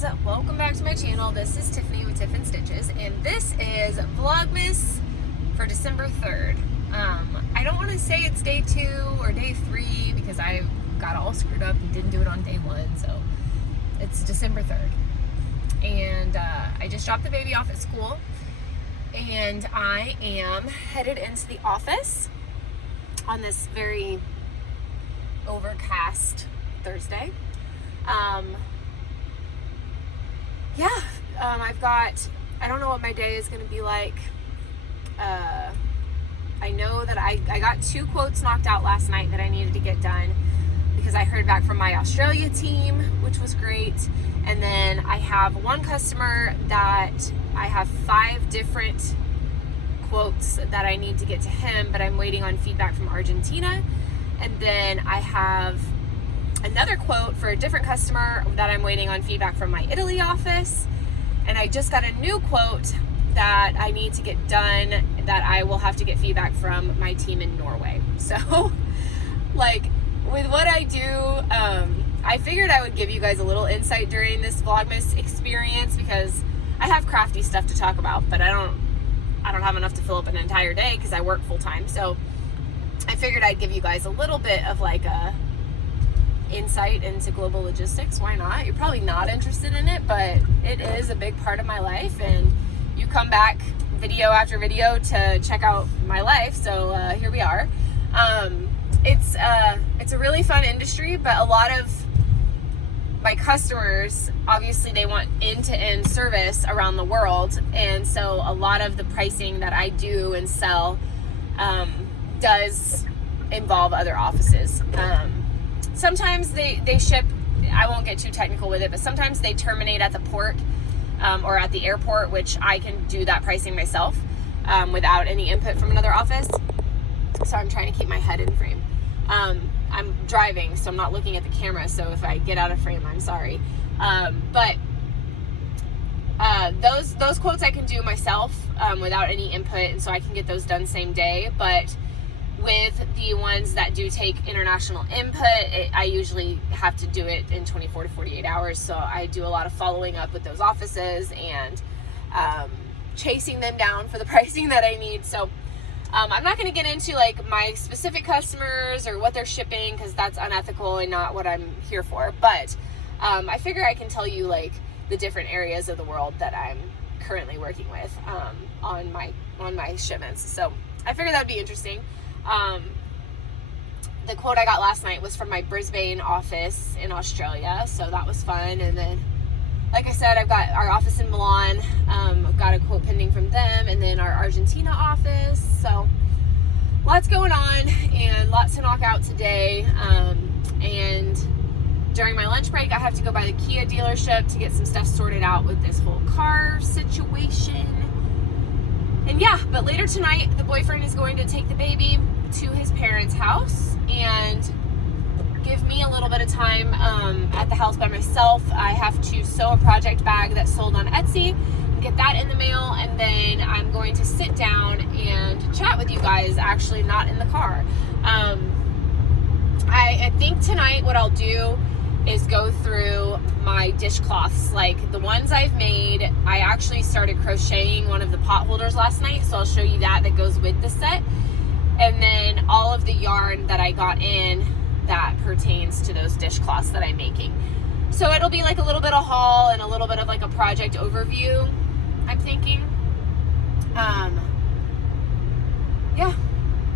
guys, welcome back to my channel. This is Tiffany with Tiff and Stitches, and this is Vlogmas for December 3rd. I don't want to say it's day 2 or day 3 because I got all screwed up and didn't do it on day 1, so it's December 3rd. And I just dropped the baby off at school, and I am headed into the office on this very overcast Thursday. I've got, I don't know what my day is going to be like. I know that I got 2 quotes knocked out last night that I needed to get done because I heard back from my Australia team, which was great. And then I have one customer that I have 5 different quotes that I need to get to him, but I'm waiting on feedback from Argentina. And then I have another quote for a different customer that I'm waiting on feedback from my Italy office. And I just got a new quote that I need to get done that I will have to get feedback from my team in Norway. So, like, with what I do, I figured I would give you guys a little insight during this Vlogmas experience because I have crafty stuff to talk about, but I don't have enough to fill up an entire day because I work full time. So I figured I'd give you guys a little bit of like a insight into global logistics. Why not? You're probably not interested in it, but it is a big part of my life, and you come back video after video to check out my life, so here we are. It's a really fun industry, but a lot of my customers, obviously they want end-to-end service around the world, and so a lot of the pricing that I do and sell does involve other offices. Sometimes they ship, I won't get too technical with it, but sometimes they terminate at the port or at the airport, which I can do that pricing myself without any input from another office. So I'm trying to keep my head in frame. I'm driving, so I'm not looking at the camera, so if I get out of frame, I'm sorry. But those quotes I can do myself without any input, and so I can get those done same day. But with the ones that do take international input, I usually have to do it in 24 to 48 hours. So I do a lot of following up with those offices and chasing them down for the pricing that I need. So I'm not going to get into like my specific customers or what they're shipping because that's unethical and not what I'm here for. But I figure I can tell you like the different areas of the world that I'm currently working with on my shipments. So I figured that would be interesting. The quote I got last night was from my Brisbane office in Australia, so that was fun. And then, like I said, I've got our office in Milan. I've got a quote pending from them, and then our Argentina office. So lots going on and lots to knock out today. And during my lunch break, I have to go by the Kia dealership to get some stuff sorted out with this whole car situation. And yeah, but later tonight, the boyfriend is going to take the baby to his parents' house and give me a little bit of time at the house by myself. I have to sew a project bag that's sold on Etsy and get that in the mail, and then I'm going to sit down and chat with you guys, actually not in the car. I think tonight what I'll do is go through my dishcloths, like the ones I've made. I actually started crocheting one of the pot holders last night, so I'll show you that goes with the set. And then all of the yarn that I got in that pertains to those dishcloths that I'm making. So it'll be like a little bit of haul and a little bit of like a project overview, I'm thinking. Yeah.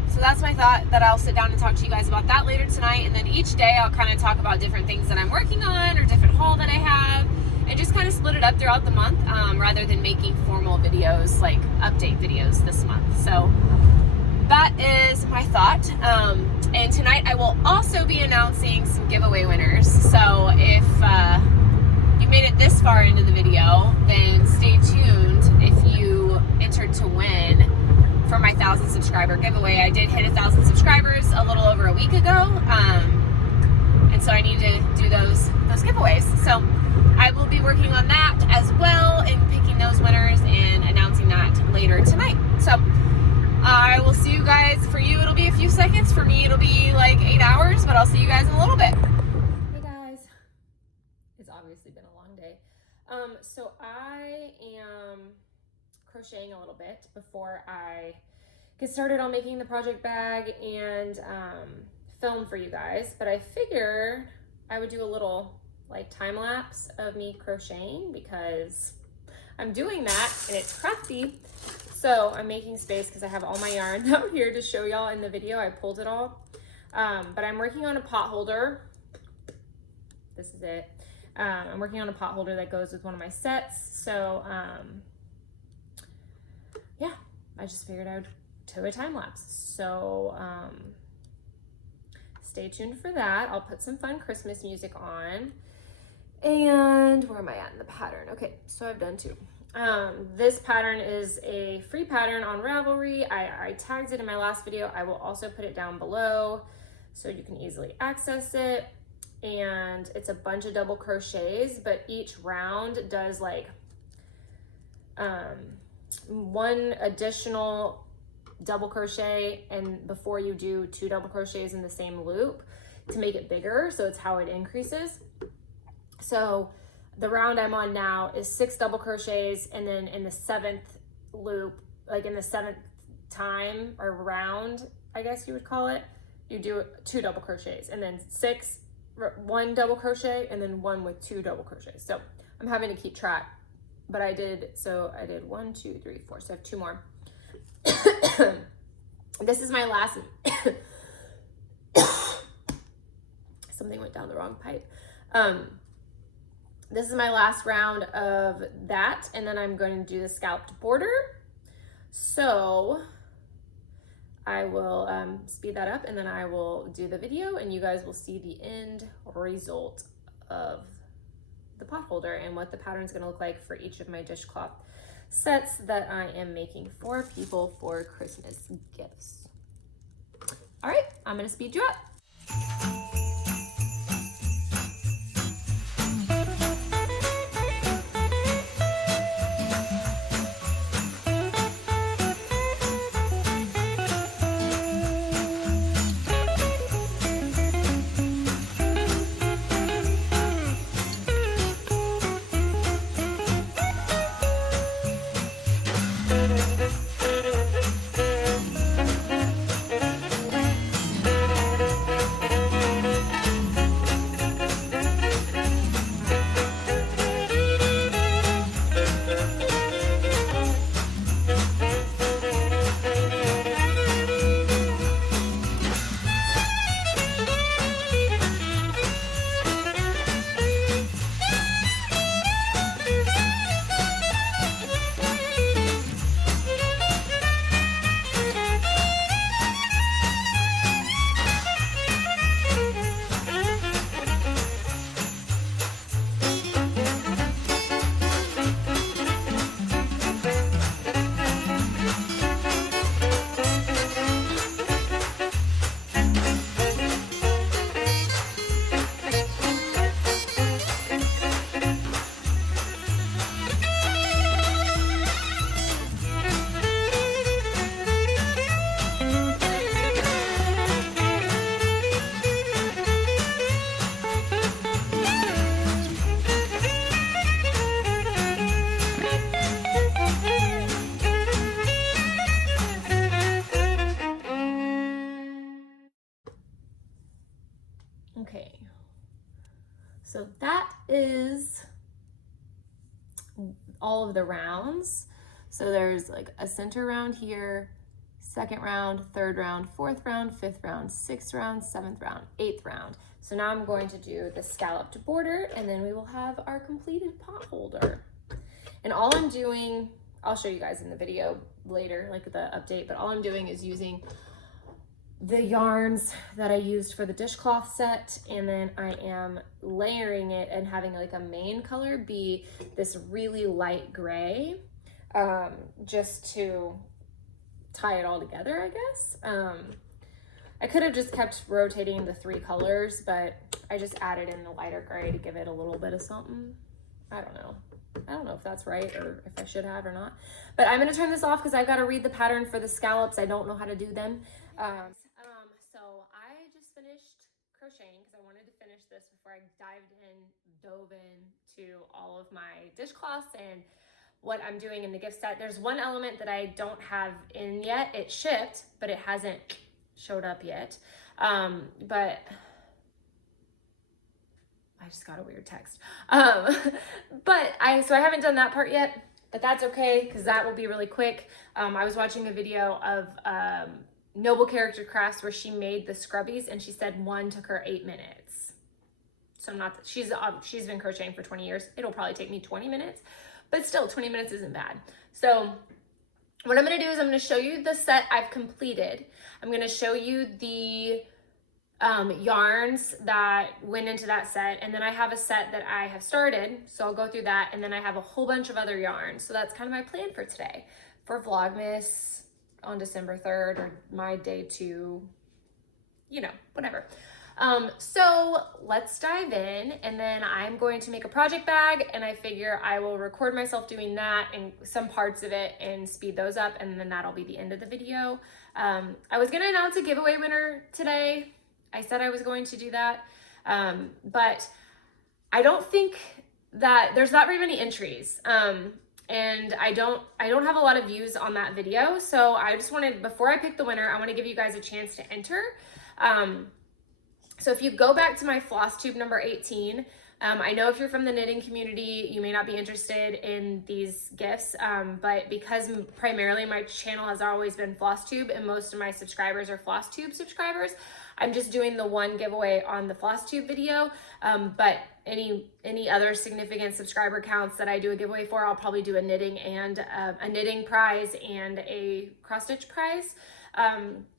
So that's my thought, that I'll sit down and talk to you guys about that later tonight. And then each day I'll kind of talk about different things that I'm working on or different haul that I have, and just kind of split it up throughout the month rather than making formal videos, like update videos this month. So that is my thought. And tonight I will also be announcing some giveaway winners. So if you made it this far into the video, then stay tuned if you entered to win for my 1,000 subscriber giveaway. I did hit 1,000 subscribers a little over a week ago, and so I need to do those giveaways. So I will be working on that as well and picking those winners and announcing that later tonight. So I will see you guys. For you, it'll be a few seconds. For me, it'll be like 8 hours, but I'll see you guys in a little bit. Hey guys, it's obviously been a long day. So I am crocheting a little bit before I get started on making the project bag and film for you guys, but I figured I would do a little like time lapse of me crocheting because I'm doing that and it's crafty. So I'm making space because I have all my yarn out here to show y'all in the video. I pulled it all. But I'm working on a pot holder. This is it. I'm working on a pot holder that goes with one of my sets. So yeah, I just figured I would do a time lapse. So stay tuned for that. I'll put some fun Christmas music on. And where am I at in the pattern? Okay, so I've done two. This pattern is a free pattern on Ravelry. I tagged it in my last video. I will also put it down below so you can easily access it. And it's a bunch of double crochets, but each round does like one additional double crochet and before you do 2 double crochets in the same loop to make it bigger. So it's how it increases. So the round I'm on now is 6 double crochets, and then in the 7th loop, like in the 7th time or round, I guess you would call it, you do 2 double crochets, and then 1 double crochet, and then 1 with 2 double crochets. So I'm having to keep track, but I did 1, 2, 3, 4, so I have 2 more. This is my last, something went down the wrong pipe. This is my last round of that, and then I'm going to do the scalloped border. So I will speed that up, and then I will do the video, and you guys will see the end result of the pot holder and what the pattern is going to look like for each of my dishcloth sets that I am making for people for Christmas gifts. All right, I'm going to speed you up. Okay, so that is all of the rounds. So there's like a center round here, 2nd round, 3rd round, 4th round, 5th round, 6th round, 7th round, 8th round. So now I'm going to do the scalloped border, and then we will have our completed pot holder. And all I'm doing, I'll show you guys in the video later, like the update, but all I'm doing is using the yarns that I used for the dishcloth set, and then I am layering it and having like a main color be this really light gray, just to tie it all together, I guess. I could have just kept rotating the 3 colors, but I just added in the lighter gray to give it a little bit of something. I don't know if that's right or if I should have or not, but I'm gonna turn this off because I've got to read the pattern for the scallops. I don't know how to do them. So I just finished crocheting because I wanted to finish this before I dove in to all of my dishcloths and what I'm doing in the gift set. There's one element that I don't have in yet. It shipped, but it hasn't showed up yet. But I just got a weird text. But I haven't done that part yet, but that's okay because that will be really quick. I was watching a video of Noble Character Crafts where she made the scrubbies and she said one took her 8 minutes. So I'm not, she's been crocheting for 20 years. It'll probably take me 20 minutes, but still 20 minutes isn't bad. So what I'm gonna do is I'm gonna show you the set I've completed. I'm gonna show you the yarns that went into that set, and then I have a set that I have started, so I'll go through that, and then I have a whole bunch of other yarns. So that's kind of my plan for today, for Vlogmas on December 3rd, or my day 2, you know, whatever. So let's dive in, and then I'm going to make a project bag, and I figure I will record myself doing that and some parts of it and speed those up, and then that'll be the end of the video. I was gonna announce a giveaway winner today. I said I was going to do that, but I don't think that there's not very many entries, and I don't have a lot of views on that video. So I just wanted, before I pick the winner, I want to give you guys a chance to enter. So if you go back to my floss tube number 18, I know if you're from the knitting community, you may not be interested in these gifts, but because primarily my channel has always been floss tube and most of my subscribers are floss tube subscribers, I'm just doing the one giveaway on the floss tube video. But any other significant subscriber counts that I do a giveaway for, I'll probably do a knitting and a knitting prize and a cross stitch prize.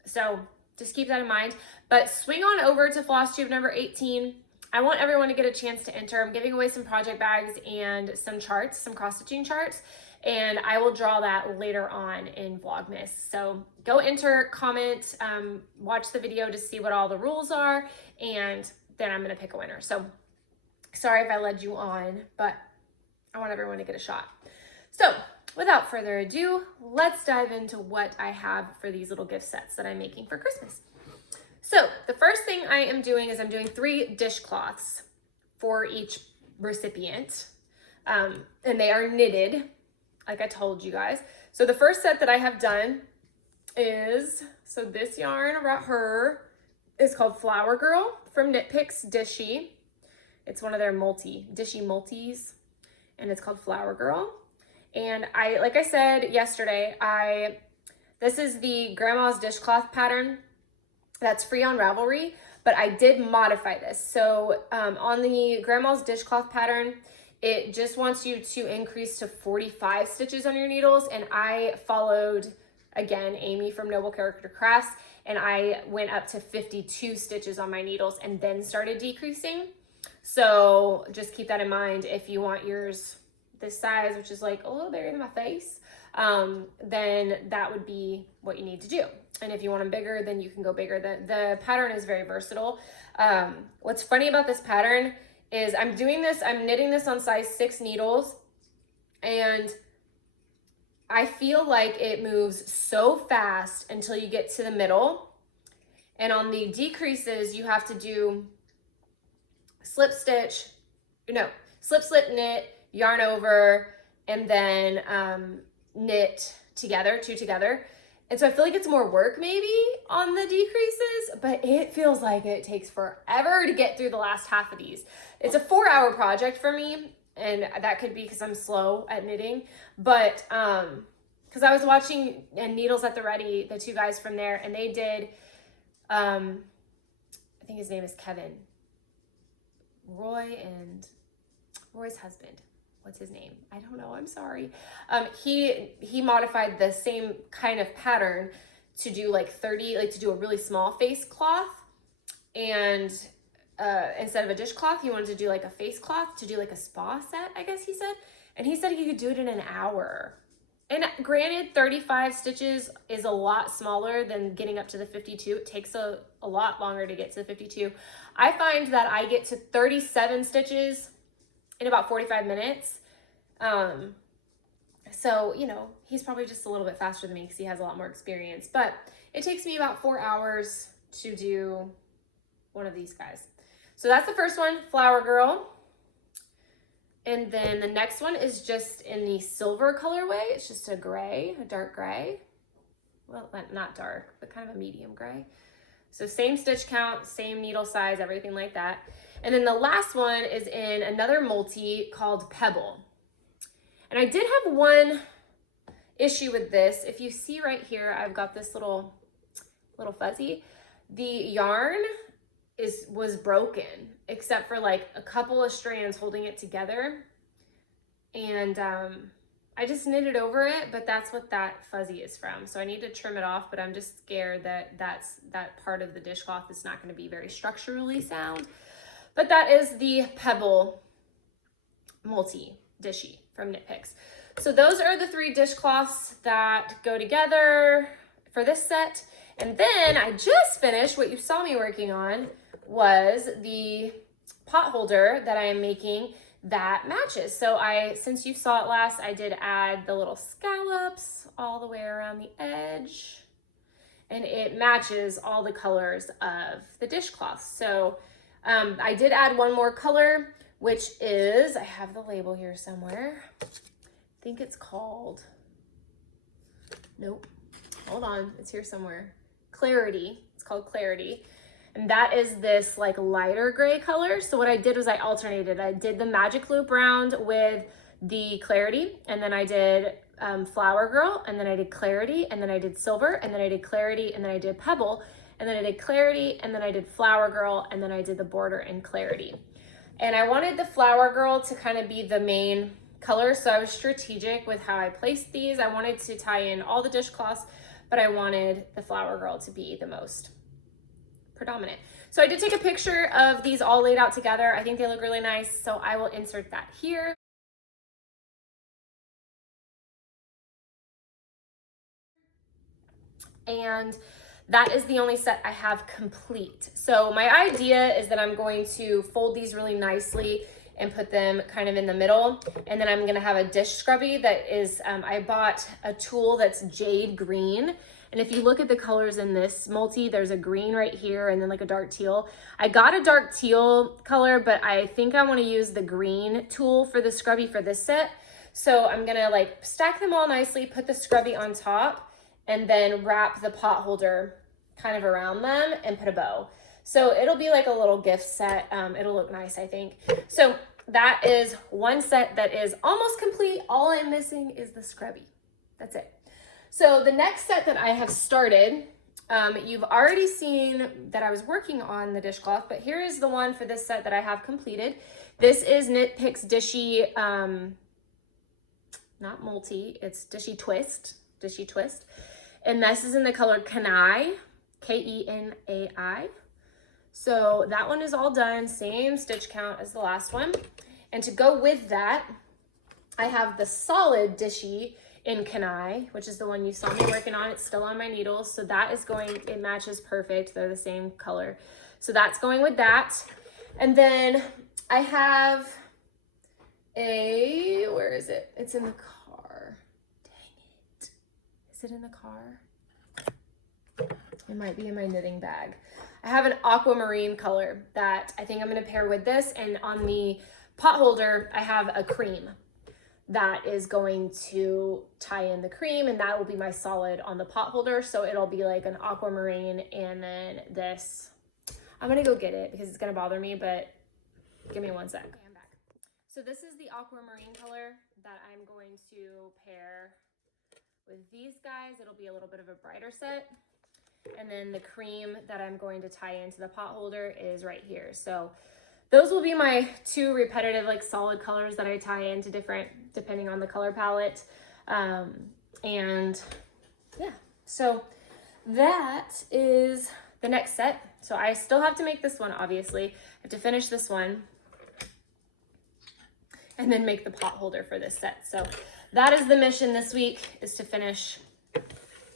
So just keep that in mind. But swing on over to floss tube number 18. I want everyone to get a chance to enter. I'm giving away some project bags and some charts, some cross-stitching charts, and I will draw that later on in Vlogmas. So go enter, comment, watch the video to see what all the rules are, and then I'm gonna pick a winner. So sorry if I led you on, but I want everyone to get a shot. So without further ado, let's dive into what I have for these little gift sets that I'm making for Christmas. So the first thing I am doing is I'm doing 3 dishcloths for each recipient, and they are knitted, like I told you guys. So the first set that I have done is, so this yarn about her is called Flower Girl from Knit Picks Dishy. It's one of their Dishy multis, and it's called Flower Girl. And like I said yesterday, this is the Grandma's Dishcloth pattern that's free on Ravelry, but I did modify this. So on the Grandma's Dishcloth pattern, it just wants you to increase to 45 stitches on your needles, and I followed, again, Amy from Noble Character Crafts, and I went up to 52 stitches on my needles and then started decreasing. So just keep that in mind if you want yours this size, which is like a little bigger than my face, then that would be what you need to do. And if you want them bigger, then you can go bigger. The pattern is very versatile. What's funny about this pattern is I'm knitting this on size 6 needles, and I feel like it moves so fast until you get to the middle. And on the decreases, you have to do slip, slip, knit, yarn over, and then knit together, 2 together. And so I feel like it's more work maybe on the decreases, but it feels like it takes forever to get through the last half of these. It's a 4-hour project for me, and that could be because I'm slow at knitting, but because I was watching Needles at the Ready, the 2 guys from there, and they did, I think his name is Kevin, Roy's husband. What's his name? I don't know, I'm sorry. He modified the same kind of pattern to do to do a really small face cloth, and instead of a dishcloth, he wanted to do like a face cloth to do like a spa set, I guess he said. And he said he could do it in an hour. And granted, 35 stitches is a lot smaller than getting up to the 52. It takes a lot longer to get to the 52. I find that I get to 37 stitches in about 45 minutes. So, you know, he's probably just a little bit faster than me because he has a lot more experience, but it takes me about 4 hours to do one of these guys. So that's the first one, Flower Girl. And then the next one is just in the silver colorway. It's just a gray, a dark gray. Well, not dark, but kind of a medium gray. So same stitch count, same needle size, everything like that. And then the last one is in another multi called Pebble. And I did have one issue with this. If you see right here, I've got this little fuzzy. The yarn was broken, except for like a couple of strands holding it together. And I just knitted over it, but that's what that fuzzy is from. So I need to trim it off, but I'm just scared that that part of the dishcloth is not going to be very structurally sound. But that is the Pebble multi dishy from Knit Picks. So those are the 3 dishcloths that go together for this set. And then I just finished, what you saw me working on was the pot holder that I am making that matches. So since you saw it last, I did add the little scallops all the way around the edge, and it matches all the colors of the dishcloth. So I did add one more color, which is, I have the label here somewhere. I think it's called, nope, hold on, it's here somewhere. Clarity, it's called Clarity. And that is this like lighter gray color. So what I did was I alternated. I did the magic loop round with the Clarity, and then I did Flower Girl, and then I did Clarity, and then I did Silver, and then I did Clarity, and then I did Pebble, and then I did Clarity, and then I did Flower Girl, and then I did the border in Clarity. And I wanted the Flower Girl to kind of be the main color, so I was strategic with how I placed these. I wanted to tie in all the dishcloths, but I wanted the Flower Girl to be the most predominant. So I did take a picture of these all laid out together. I think they look really nice, so I will insert that here. And that is the only set I have complete. So my idea is that I'm going to fold these really nicely and put them kind of in the middle. And then I'm gonna have a dish scrubby that is, I bought a tool that's jade green. And if you look at the colors in this multi, there's a green right here and then like a dark teal. I got a dark teal color, but I think I wanna use the green tool for the scrubby for this set. So I'm gonna like stack them all nicely, put the scrubby on top, and then wrap the pot holder kind of around them and put a bow. So it'll be like a little gift set. It'll look nice, I think. So that is one set that is almost complete. All I'm missing is the scrubby. That's it. So the next set that I have started, you've already seen that I was working on the dishcloth, but here is the one for this set that I have completed. This is Knit Picks Dishy, not multi, it's Dishy Twist. And this is in the color Kenai, Kenai. So that one is all done, same stitch count as the last one. And to go with that, I have the solid Dishy in Kenai, which is the one you saw me working on. It's still on my needles. So that is going, it matches perfect. They're the same color. So that's going with that. And then I have a, where is it? It's in the car. Dang it. Is it in the car? It might be in my knitting bag. I have an aquamarine color that I think I'm going to pair with this. And on the pot holder, I have a cream that is going to tie in the cream, and that will be my solid on the pot holder. So it'll be like an aquamarine, and then this, I'm going to go get it because it's going to bother me, but give me one sec. Okay, I'm back. So this is the aquamarine color that I'm going to pair with these guys. It'll be a little bit of a brighter set. And then the cream that I'm going to tie into the pot holder is right here. So those will be my two repetitive, like solid colors that I tie into different, depending on the color palette. And yeah, so that is the next set. So I still have to make this one, obviously. I have to finish this one and then make the pot holder for this set. So that is the mission this week, is to finish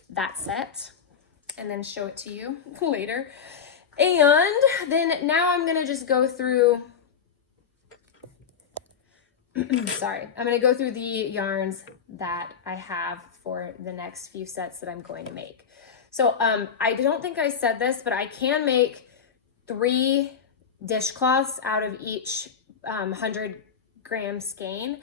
that set and then show it to you later. And then now I'm gonna just go through, sorry, I'm gonna go through the yarns that I have for the next few sets that I'm going to make. So I don't think I said this, but I can make 3 dishcloths out of each 100 gram skein.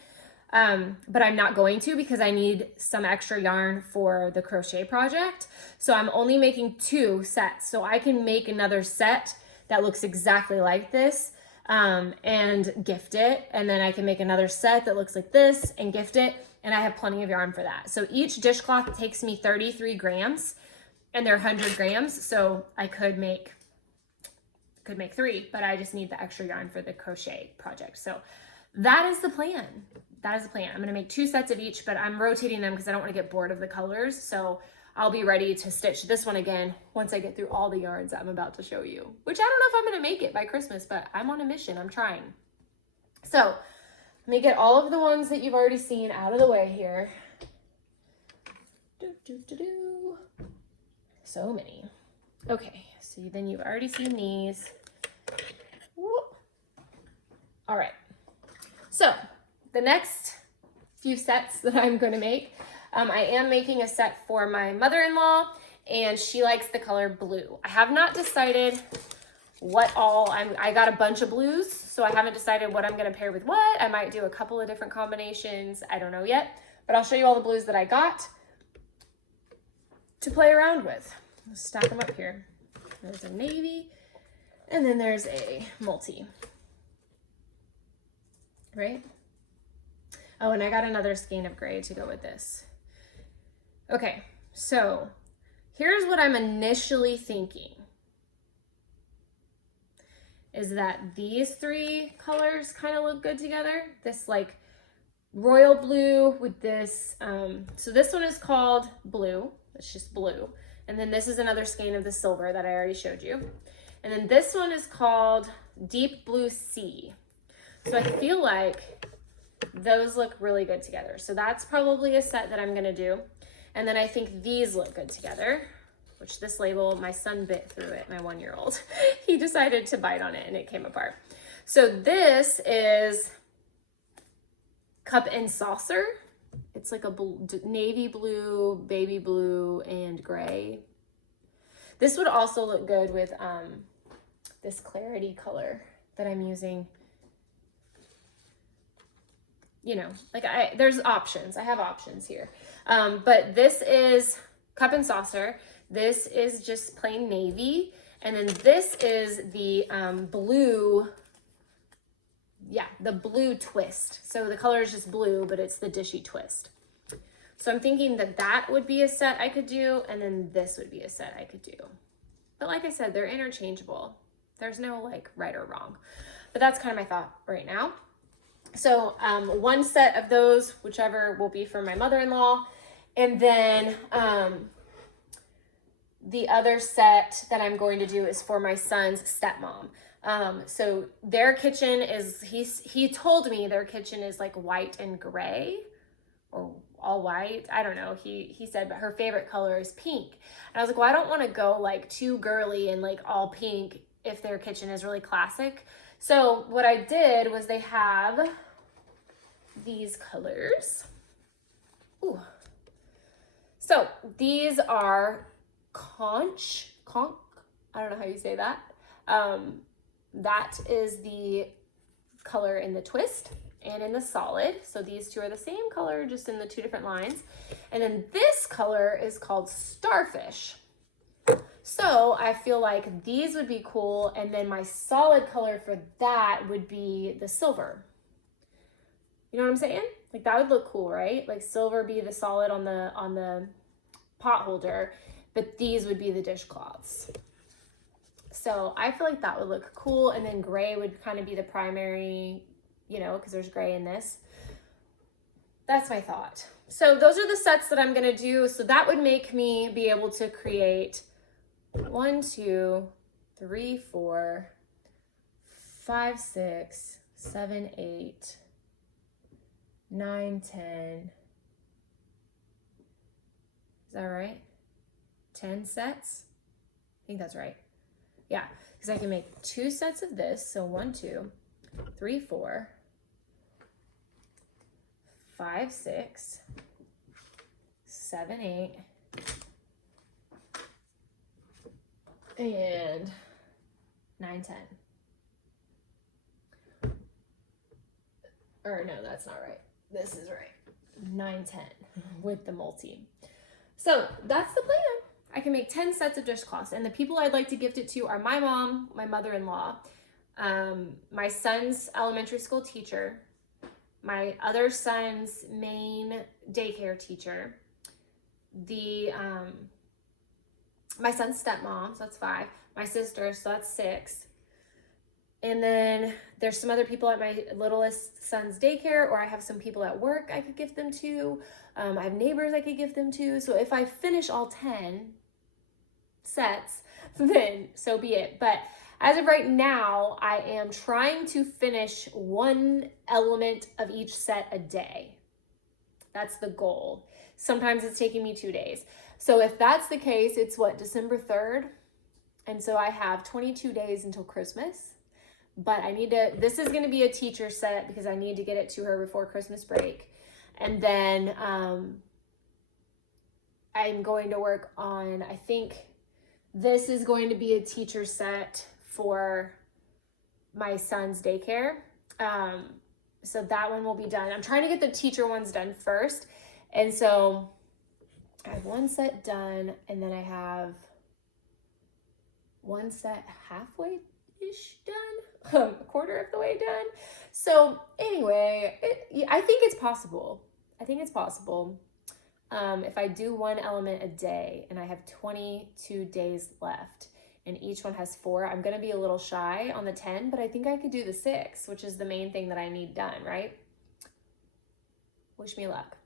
But I'm not going to because I need some extra yarn for the crochet project. So I'm only making 2 sets. So I can make another set that looks exactly like this and gift it. And then I can make another set that looks like this and gift it. And I have plenty of yarn for that. So each dishcloth takes me 33 grams and they're 100 grams. So I could make 3, but I just need the extra yarn for the crochet project. So that is the plan. That is the plan. I'm going to make 2 sets of each, but I'm rotating them because I don't want to get bored of the colors. So I'll be ready to stitch this one again once I get through all the yarns I'm about to show you, which I don't know if I'm going to make it by Christmas, but I'm on a mission. I'm trying. So let me get all of the ones that you've already seen out of the way here. So many. Okay, so then you've already seen these. Whoop. All right. So the next few sets that I'm going to make, I am making a set for my mother-in-law, and she likes the color blue. I have not decided what all I got a bunch of blues, so I haven't decided what I'm going to pair with what. I might do a couple of different combinations. I don't know yet, but I'll show you all the blues that I got to play around with. Let's stack them up here. There's a navy, and then there's a multi. Right? Oh, and I got another skein of gray to go with this. Okay, so here's what I'm initially thinking is that these 3 colors kind of look good together. This like royal blue with this, so this one is called blue. It's just blue. And then this is another skein of the silver that I already showed you. And then this one is called deep blue sea. So I feel like those look really good together. So that's probably a set that I'm going to do. And then I think these look good together, which this label, my son bit through it, my 1-year-old. He decided to bite on it and it came apart. So this is Cup and Saucer. It's like a navy blue, baby blue, and gray. This would also look good with this clarity color that I'm using. You know, like there's options. I have options here. But this is Cup and Saucer. This is just plain navy. And then this is the blue, the blue twist. So the color is just blue, but it's the dishy twist. So I'm thinking that that would be a set I could do. And then this would be a set I could do. But like I said, they're interchangeable. There's no like right or wrong. But that's kind of my thought right now. So 1 set of those, whichever will be for my mother-in-law. And then the other set that I'm going to do is for my son's stepmom. So their kitchen is, he told me their kitchen is like white and gray or all white. I don't know. He said, but her favorite color is pink. And I was like, well, I don't want to go like too girly and like all pink if their kitchen is really classic. So what I did was they have these colors. Ooh. So these are conch, I don't know how you say that. That is the color in the twist and in the solid. So these 2 are the same color, just in the 2 different lines. And then this color is called Starfish. So I feel like these would be cool. And then my solid color for that would be the silver. You know what I'm saying? Like that would look cool, right? Like silver be the solid on the pot holder, but these would be the dishcloths. So I feel like that would look cool. And then gray would kind of be the primary, you know, because there's gray in this. That's my thought. So those are the sets that I'm going to do. So that would make me be able to create 1, 2, 3, 4, 5, 6, 7, 8, 9, 10. Is that right? 10 sets? I think that's right. Yeah, because I can make 2 sets of this. So 1, 2, 3, 4, 5, 6, 7, 8, and 9, 10. or no, that's not right. This is right. 910 with the multi. So that's the plan. I can make 10 sets of dishcloths, and the people I'd like to gift it to are my mom, my mother-in-law, my son's elementary school teacher, my other son's main daycare teacher, my son's stepmom, so that's 5, my sister, so that's 6, and then there's some other people at my littlest son's daycare, or I have some people at work I could gift them to. I have neighbors I could gift them to. So if I finish all 10 sets, then so be it. But as of right now, I am trying to finish 1 element of each set a day. That's the goal. Sometimes it's taking me 2 days. So if that's the case, it's what, December 3rd? And so I have 22 days until Christmas. But this is going to be a teacher set because I need to get it to her before Christmas break. And then I'm going to work on, I think this is going to be a teacher set for my son's daycare. So that one will be done. I'm trying to get the teacher ones done first. And so I have 1 set done, and then I have 1 set halfway-ish done, a quarter of the way done. So anyway, I think it's possible. If I do 1 element a day, and I have 22 days left, and each one has 4, I'm going to be a little shy on the 10, but I think I could do the 6, which is the main thing that I need done, right? Wish me luck.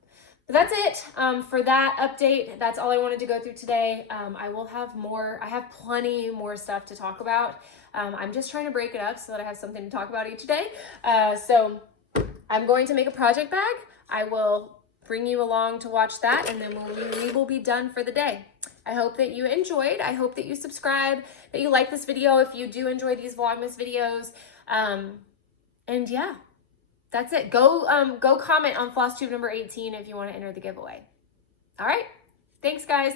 But that's it for that update. That's all I wanted to go through today. I will have more. I have plenty more stuff to talk about. I'm just trying to break it up so that I have something to talk about each day. So I'm going to make a project bag. I will bring you along to watch that, and then we will be done for the day. I hope that you enjoyed. I hope that you subscribe, that you like this video if you do enjoy these Vlogmas videos. And yeah. That's it. Go comment on floss tube number 18 if you want to enter the giveaway. All right. Thanks, guys.